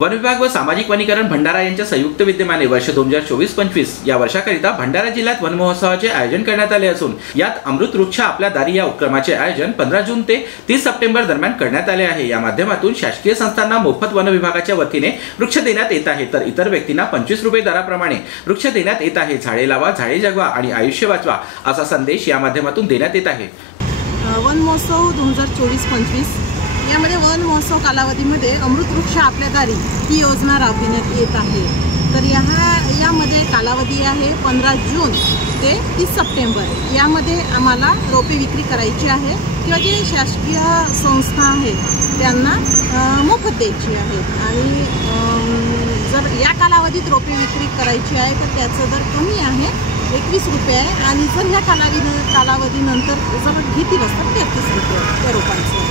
One विभाग व सामाजिक वनीकरण भंडारा यांच्या संयुक्त विद्यमाने वर्ष 2024-25 या वर्षाकरिता भंडारा जिल्ह्यात वन महोत्सवाचे आयोजन करण्यात आले असून यात अमृत वृक्ष आपल्या दारी या उपक्रमाचे आयोजन 15 जून ते 30 सप्टेंबर दरम्यान करण्यात आले आहे। या माध्यमातून शासकीय संस्थांना मोफत वन विभागाच्या वतीने वृक्ष देण्यात येत आहे, तर इतर व्यक्तींना 25 रुपये दराप्रमाणे वृक्ष देण्यात येत आहे। झाडे लावा, झाडे जगवा आणि आयुष्य वाचवा असा संदेश या माध्यमातून देण्यात येत आहे। वन महोत्सव 2024-25 यामध्ये वन महोत्सव कालावधीमध्ये अमृत वृक्ष आपल्या दारी ही योजना राबविण्यात येत आहे। तर यामध्ये कालावधी आहे 15 जून ते 30 सप्टेंबर। यामध्ये आम्हाला रोपे विक्री करायची आहे किंवा जे शासकीय संस्था आहेत त्यांना मोफत द्यायची आहे। आणि जर या कालावधीत रोपे विक्री करायची आहे तर त्याचा दर कमी आहे, 21 रुपये आहे। आणि जर ह्या कालावधीनंतर जर घेतील असतात 33 रुपये त्या रोपांचे।